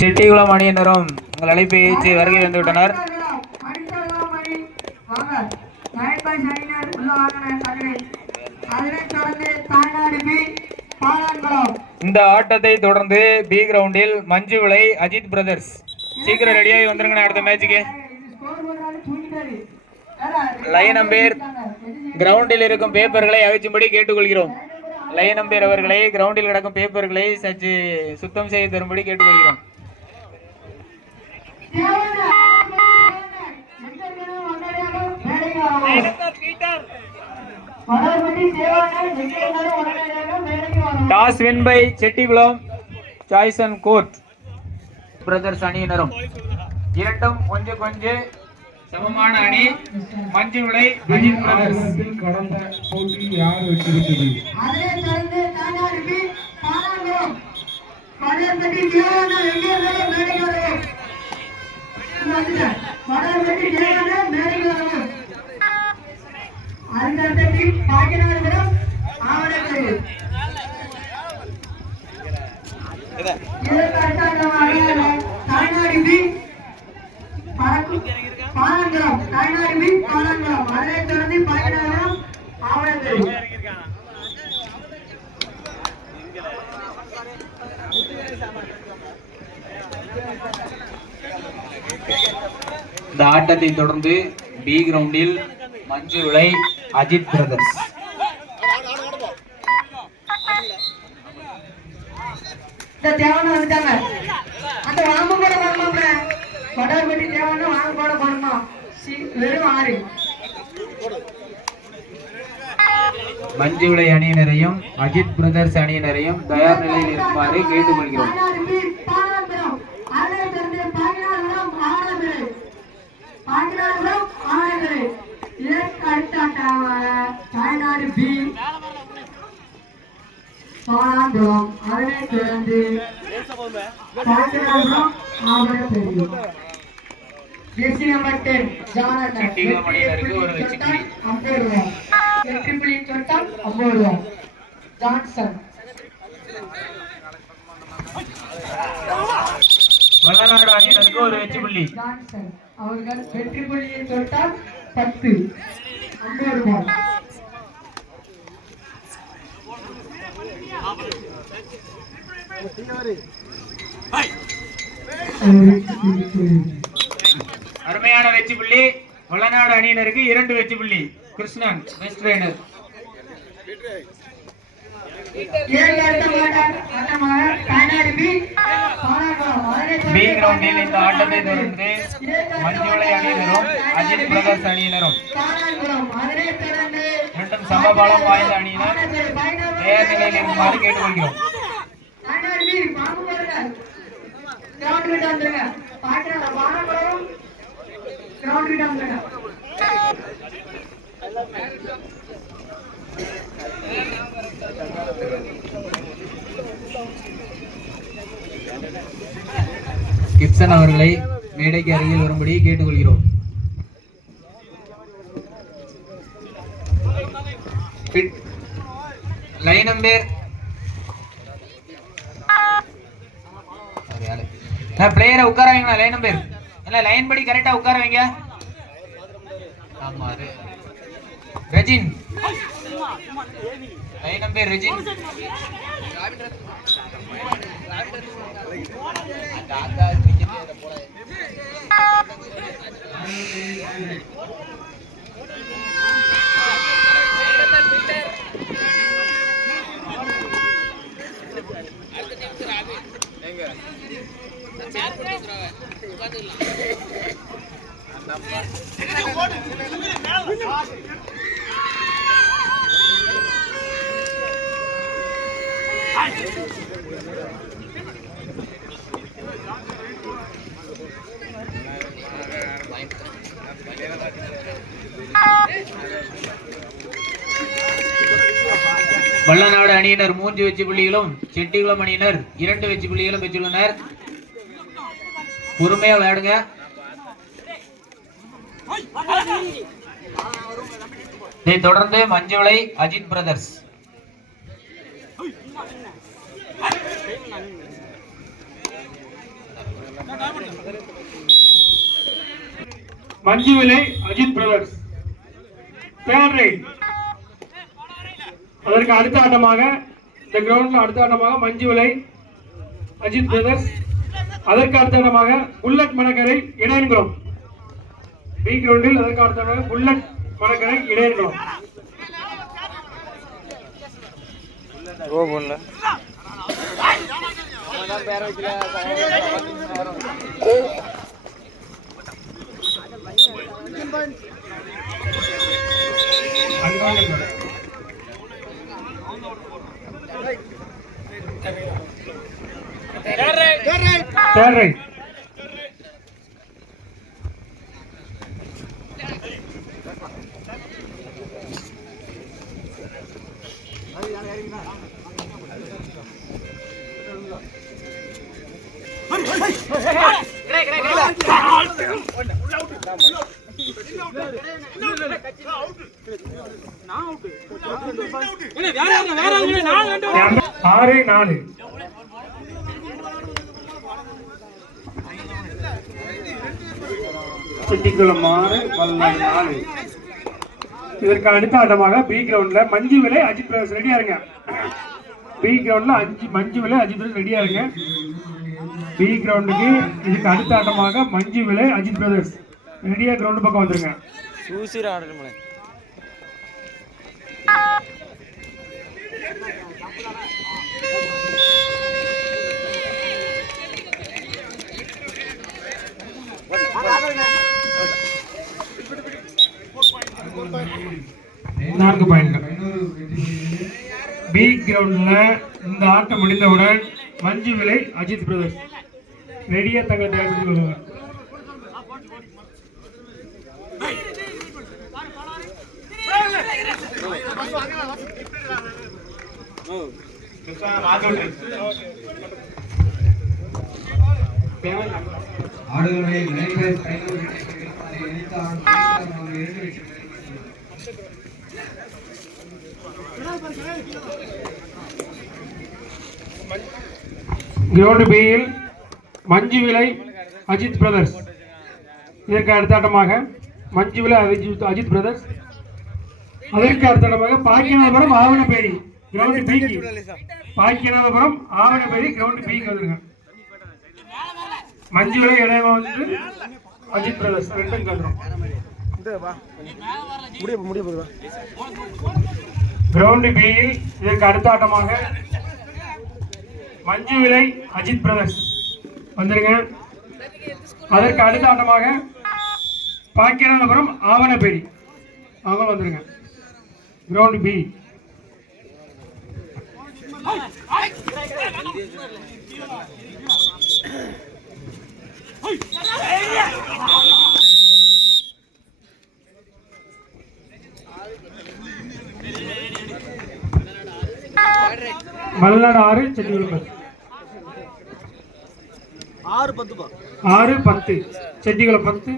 செட்டிகுளம் அணியினரும் உங்கள் அழைப்பை ஏற்றி வருகை வந்துவிட்டனர். இந்த ஆட்டத்தை தொடர்ந்து பி கிரவுண்டில் மஞ்சு விளை அஜித் பிரதர்ஸ். சீக்கிரம் ரெடியாகி வந்துருங்க அடுத்த மேட்சுக்கு. லைன் நம்பர் கிரவுண்டில் இருக்கும் பேப்பர்களை அவிச்சும்படி கேட்டுக்கொள்கிறோம். லைன் நம்பர் அவர்களை கிரவுண்டில் கிடக்கும் பேப்பர்களை சற்று சுத்தம் செய்து தரும்படி கேட்டுக்கொள்கிறோம். டாஸ் வின் பை செட்டிகுளம் சாய்ஸ் அண்ட் கோர்ட் பிரதர்ஸ் அணியினரும். இரண்டும் கொஞ்சம் கொஞ்சம் சமமான அணி. மஞ்சு விளை அஜித் பிரதர்ஸ். கடந்த போட்டி யார் வெற்றிருக்கிறது? இந்த ஆட்டத்தை தொடர்ந்து பி கிரவுண்டில் மஞ்சு விளை அஜித் பிரதர்ஸ். மஞ்சு விளை அணியினரையும் அஜித் பிரதர்ஸ் அணியினரையும் தயார் நிலையில் இருக்குமாறு கேட்டுக்கொள்கிறோம். வல்லநாடு அணியினருக்கு ஒரு வெற்றி புள்ளி. அவர்கள் வெற்றி புள்ளியை தொட்டால் 10 ரூபாய். அருமையான வெற்றி புள்ளி. வல்லநாடு அணியினருக்கு 2 வெற்றி புள்ளி. Krishnan best rider. பி கிரவுண்டில் இந்த ஆட்டத்தை தொடர்ந்து மஞ்சு விளை அணியினரும் அஜித் பிரதர்ஸ் அணியினரும் இரண்டும் சமபலம் வாய்ந்த அணியினர் தயார் நிலையில் இருக்குமாறு கேட்டுக்கொள்கிறோம். கிப்சன் அவர்களை மேடைக்கு அருகில் வரும்படி கேட்டுக்கொள்கிறோம். லைன் நம்பர் பிளேயரை உட்கார வைங்களா? லைன் நம்பர் இல்ல லைன் படி கரெக்டா உட்கார வைங்க. ஆமா ரெஜின் லைன் நம்பர் ரெஜின். வல்லநாடு அணியினர் 3 வெற்றி புள்ளிகளும் செட்டிகுளம் அணியினர் 2 வெற்றி புள்ளிகளும் பெற்றுள்ளனர். பொறுமையா விளையாடுங்க. இதை தொடர்ந்து Manjuvilai Ajith brothers. Manjuvilai Ajith brothers third raid. அதற்கு அடுத்த ஆட்டமாக இந்த கிரவுண்ட்ல அடுத்த ஆட்டமாக மஞ்சுவிலை அஜித் பிரதர்ஸ். அதற்கு அடுத்த ஆட்டமாக புல்லட் மணக்கரை இடையன்குளம் பி கிரவுண்டில். அதற்கு அடுத்த bullet Manakkarai Idaiyankulam. Third right. ஆறு நாலு. செட்டிக்குளம் 6 வல்லாடு 4. இதற்கு அடுத்த ஆட்டமாக பி கிரவுண்ட்ல மஞ்சுவிலை அஜித் பிரதர்ஸ் ரெடியா இருங்க. பி கிரவுண்ட்ல மஞ்சுவிலை அஜித் பிரதர்ஸ் ரெடியா இருங்க. பி கிரவுண்டுக்கு இதுக்கு அடுத்த ஆட்டமாக மஞ்சுவிலை அஜித் பிரதர்ஸ் ரெடியா கிரவுண்ட் பக்கம் வந்துருங்க. நான்கு பாயிண்ட்கள். பி கிரவுண்ட்ல இந்த ஆட்டம் முடிந்தவுடன் மஞ்சுவிலை அஜித் பிரதர்ஸ் ரெடியா தங்களை தயாரித்துக் கொள்வார். ஆடுகளை கிரவுண்ட் பியில் மஞ்சுவிலை அஜித் பிரதர்ஸ். இதற்கு அடுத்த ஆட்டமாக மஞ்சுவிலை அஜித் பிரதர்ஸ். அதற்கு அடுத்த ஆட்டமாக பாக்கியநாதபுரம் ஆவணப்பேரி கிரவுண்ட் பிக்கு. பாக்கியநாதபுரம் ஆவணப்பேரி கிரவுண்ட் பிக்கு வந்துருங்க. மஞ்சுவிலை இடையமா வந்து அஜித் பிரதர்ஸ் ரெண்டும் கந்துரும். கிரவுண்ட் பியில் இதற்கு அடுத்த ஆட்டமாக மஞ்சுவிலை அஜித் பிரதர்ஸ் வந்துருங்க. அதற்கு அடுத்த ஆட்டமாக பாக்கியநாதபுரம் ஆவணப்பேரி அவங்க வந்துருங்க. Ground B. மல்லாடு 6 செட்டிகுளம் 6-10 செட்டிகுளம் 10.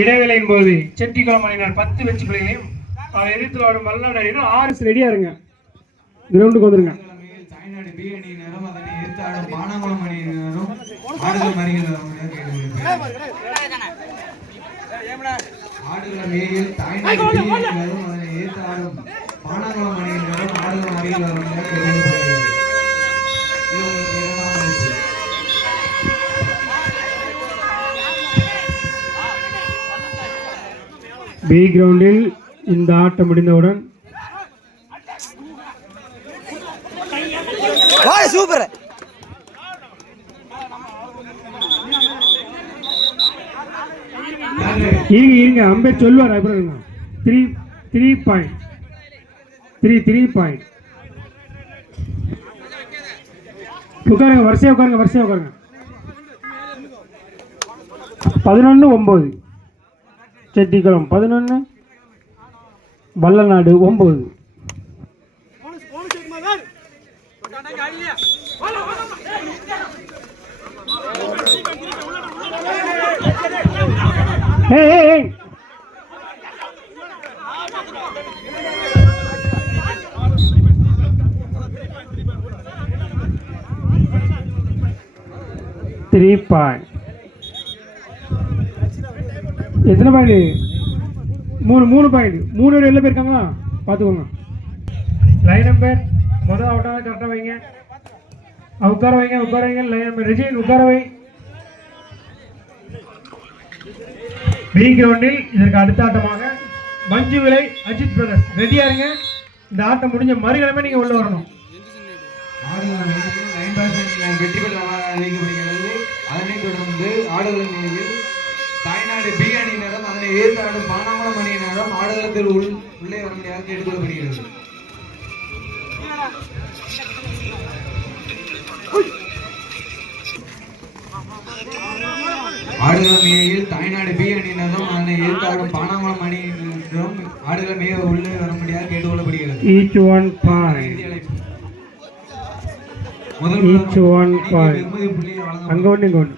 இடைவேளையின் போது செட்டிகுளம் அணியினர் 10 வெற்றி புள்ளிகளையும் அதை எதிர்த்து விளையாடும் மல்லாடு அணியினர் 6 ரெடியா இருங்க. கிரவுண்டுக்கு வந்துருங்க. தாய்நாடு பி அணியினரும் அதனை எதிர்த்து ஆடும் பானாங்குளம் அணியினரும் ஆடுகளம் அருகில் ஆடுகளம் ஏயில் தாய்நாடு பி அணியினரும் அதனை எதிர்த்து ஆடும் பானாங்குளம் அணியினரும் ஆடுகளம் அருகில் பி கிரவுண்டில் இந்த ஆட்டம் முடிந்தவுடன் சூப்பர் இருங்க அம்பேர் சொல்லுவார். அப்புறம் 3 பாயிண்ட் 3 பாயிண்ட். உட்காருங்க, வரிசையா உட்காருங்க. 11-9 செட்டிக்குளம் 11 வல்லநாடு 9. எத்தனை பாயிண்ட்? 3 பாயிண்ட். 3 பேர் வெளில போயிருக்காங்களா பார்த்துக்கோங்க. லைன் நம்பர் முதல் அவுட்டாக கரெக்டாக வைங்க. உட்கார வைங்க. லைன் நம்பர் ரெஜின் உட்கார வை. பி கிரவுண்டில் இதற்கு அடுத்த ஆட்டமாக மஞ்சு விலை அஜித் பிரதர்ஸ் ரெடியா இருங்க. இந்த ஆட்டம் முடிஞ்ச மறுகிழமை நீங்க உள்ள வரணும். வெற்றி பெற்ற அறிவிக்கப்படுகிறது. அதனைத் தொடர்ந்து ஆடுகளம் தாய்நாடு பி அணியினரும் அதனை ஏற்று ஆடும் பானாமலம் அணியினரும் ஆடுகளத்தில் உள்ளே வர முடியாது கேட்டுக்கொள்ளப்படுகிறது. ஆடுகளம் ஏயில் தாய்நாடு பி அணியினரும் அதனை ஏற்று ஆடும் பானாமலம் அணியினரும் ஆடுகளம் ஏ உள்ளே வர முடியாது கேட்டுக்கொள்ளப்படுகிறது. Each one point. அங்க ஒன்று இங்க ஒன்று.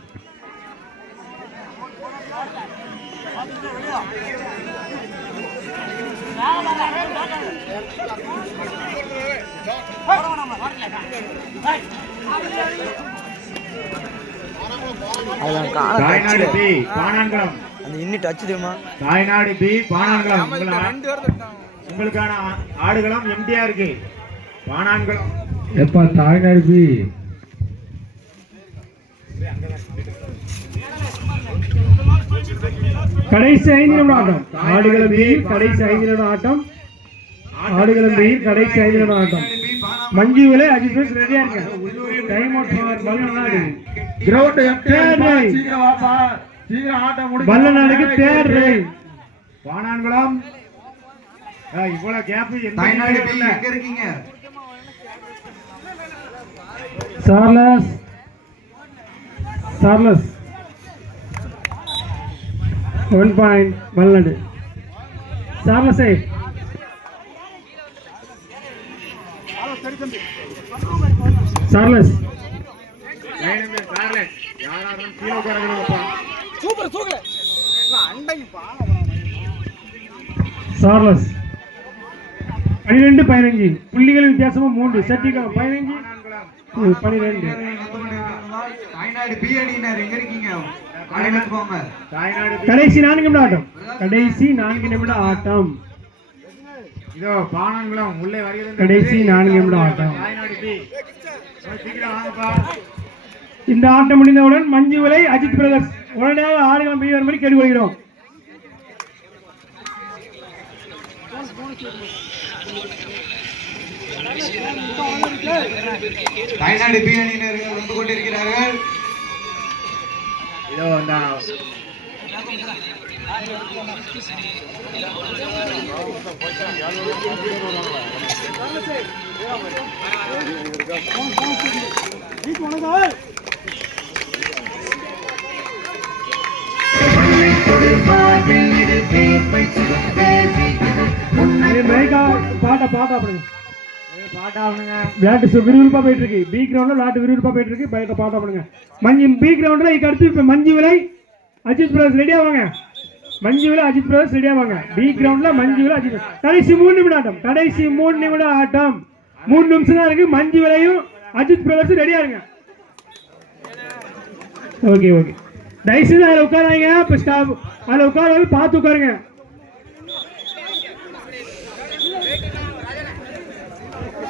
தாய்நாடு பி பானான்குளம். தாய்நாடு பி பானான்குளம். உங்களுக்கான ஆடுகளம் எம்டியா இருக்கு. பானான்குளம் எப்ப தாய்நாடு பி கடைசி 5 நிமிடம் ஆட்டம். ஆடுகளம் பி கடைசி 5 நிமிடம் ஆட்டம். ஆடுகளம் பி கடைசி 5 நிமிடம் ஆட்டம். மஞ்சு விலை அஜித் பேஸ் ரெடியா இருக்கு. Time out for Pallanadu. Ground third right. சீக்கிரம் ஆட்டம் முடிங்க. பல்லநாடுக்கு தேர்ட் ரைட். பானான்குளம் இவ்வளவு கேப் தாய்நாடு பி எங்க இருக்கீங்க? Charles 1 point Pallanadu. Charles Charles Charles 12-15 புள்ளிகள் வித்தியாசமும் 3 சட்டிகள் 15-12. தாய்நாடு பி அணியினர் எங்க இருக்கீங்க? கடைசி 4 நிமிடம் ஆட்டம். கடைசி 4 நிமிடம் ஆட்டம். இதோ பானான்குளம் உள்ளே வருகிறது. கடைசி 4 நிமிடம் ஆட்டம். இந்த ஆட்டம் முடிந்தவுடன் மஞ்சு விலை அஜித் பிரதர்ஸ் உடனடியாக ஆடுகளம் பி வரும்படி கேட்டுக்கொள்கிறோம். தாய்நாடு பி அணியினர்கள் வந்து கொண்டிருக்கிறார்கள். இதோ விறுவிறுப்பா போயிட்டு இருக்கு. பி கிரவுண்ட்ல விளையாட்டு விறுவிறுப்பா போயிட்டு இருக்கு. பாட்டா பண்ணுங்க. பி கிரவுண்ட்ல அடுத்து இப்ப மஞ்சு விலை அஜித் பிரதர்ஸ் ரெடியா வாங்க. மஞ்சு விலை அஜித் பிரதர்ஸ் ரெடியா வாங்க. பி கிரவுண்ட்ல மஞ்சு விலை அஜித். கடைசி 3 நிமிடம் ஆட்டம். கடைசி 3 நிமிடம் ஆட்டம். 3 நிமிஷம் தான் இருக்கு. மஞ்சு விலையும் அஜித் பிரதர்ஸ் ரெடியா இருங்க. ஓகே தயவுசெய்து அதில் உட்காராங்க. இப்போ ஸ்டாப் அதில் உட்கார பார்த்து உட்காருங்க.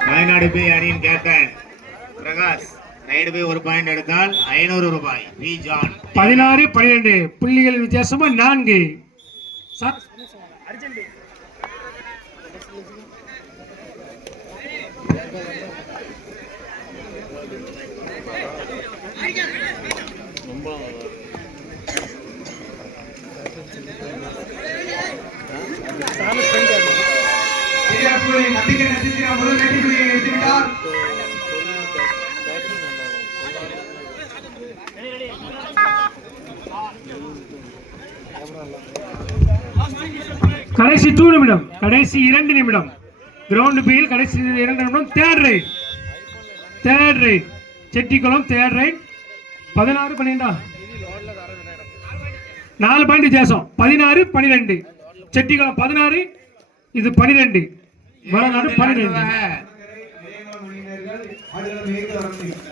தாய்நாடு பி அணியின் captain Prakash raid by 1 point எடுத்தால் 500 ரூபாய். பி ஜான் 16-12 புள்ளிகள் வித்தியாசமா 4. நம்பிக்கை நட்சத்திரம் முதல் வெற்றி புள்ளியை எடுத்துவிட்டார். கடைசி 2 நிமிடம். கடைசி 2 நிமிடம். கிரவுண்ட் பியில் கடைசி 2 நிமிடம். Third right Chettikulam third right. 16-12 4 point வித்தியாசம். 16-12 செட்டிக்குளம் 16 இது 12 வளநாடு 12 இடையங்குளம் அணியினர்கள் ஆடுகளம் ஏற்று வர முடியும்.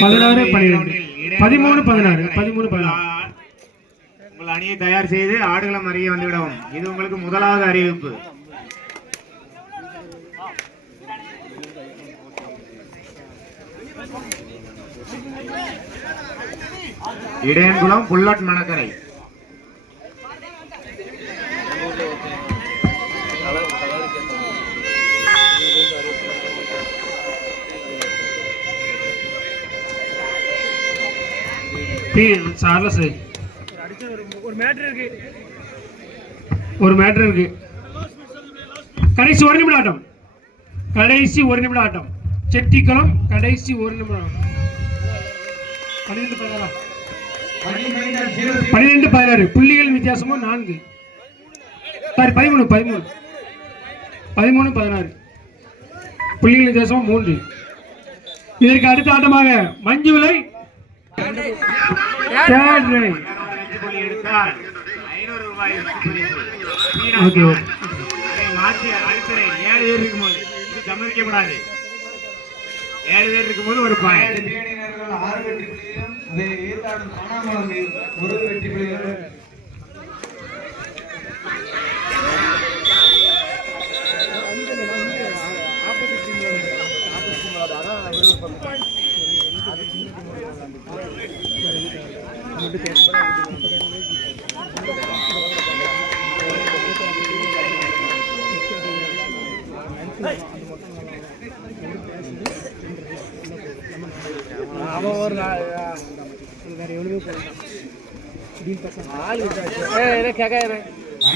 16 12 13 16 13 16 உங்கள் அணியை தயார் செய்து ஆடுகளம் அறிய வந்துவிடவும். இது உங்களுக்கு முதலாவது அறிவிப்பு. இடையன்குளம் புல்லட் மணக்கரை. சார்லஸ் ஒரு மேட்ரு இருக்கு. கடைசி ஒரு நிமிடம் ஆட்டம். கடைசி ஒரு நிமிடம் ஆட்டம். செட்டிக்குளம் கடைசி ஒரு நிமிடம். 12-16 புள்ளிகள் வித்தியாசமும் 4. சாரி 13 16 புள்ளிகள் வித்தியாசமும் 3. இதற்கு அடுத்த ஆட்டமாக மஞ்சுவிலை எடுத்தால் 500 ரூபாய் ஓகே மாற்றி அடுத்த 7 பேர் இருக்கும்போது இது சம்மதிக்கப்படாது. 7 பேர் இருக்கும்போது ஒரு பாயிண்ட். பி அணியினர்கள் 6 வெற்றி புள்ளிகளும் அதை ஏற்றாடும் பானாங்குளம் 1 வெற்றி புள்ளிகளும்.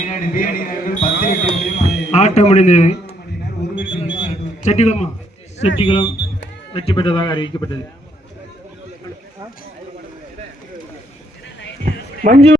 தாய்நாடு பி அணியினர்கள் 10 வெற்றி புள்ளியும் ஆட்டம் முடிந்தது. அணியினர் 1 வெற்றி புள்ளியும் செட்டிக்குளம் வெற்றி பெற்றதாக அறிவிக்கப்பட்டது. மஞ்சு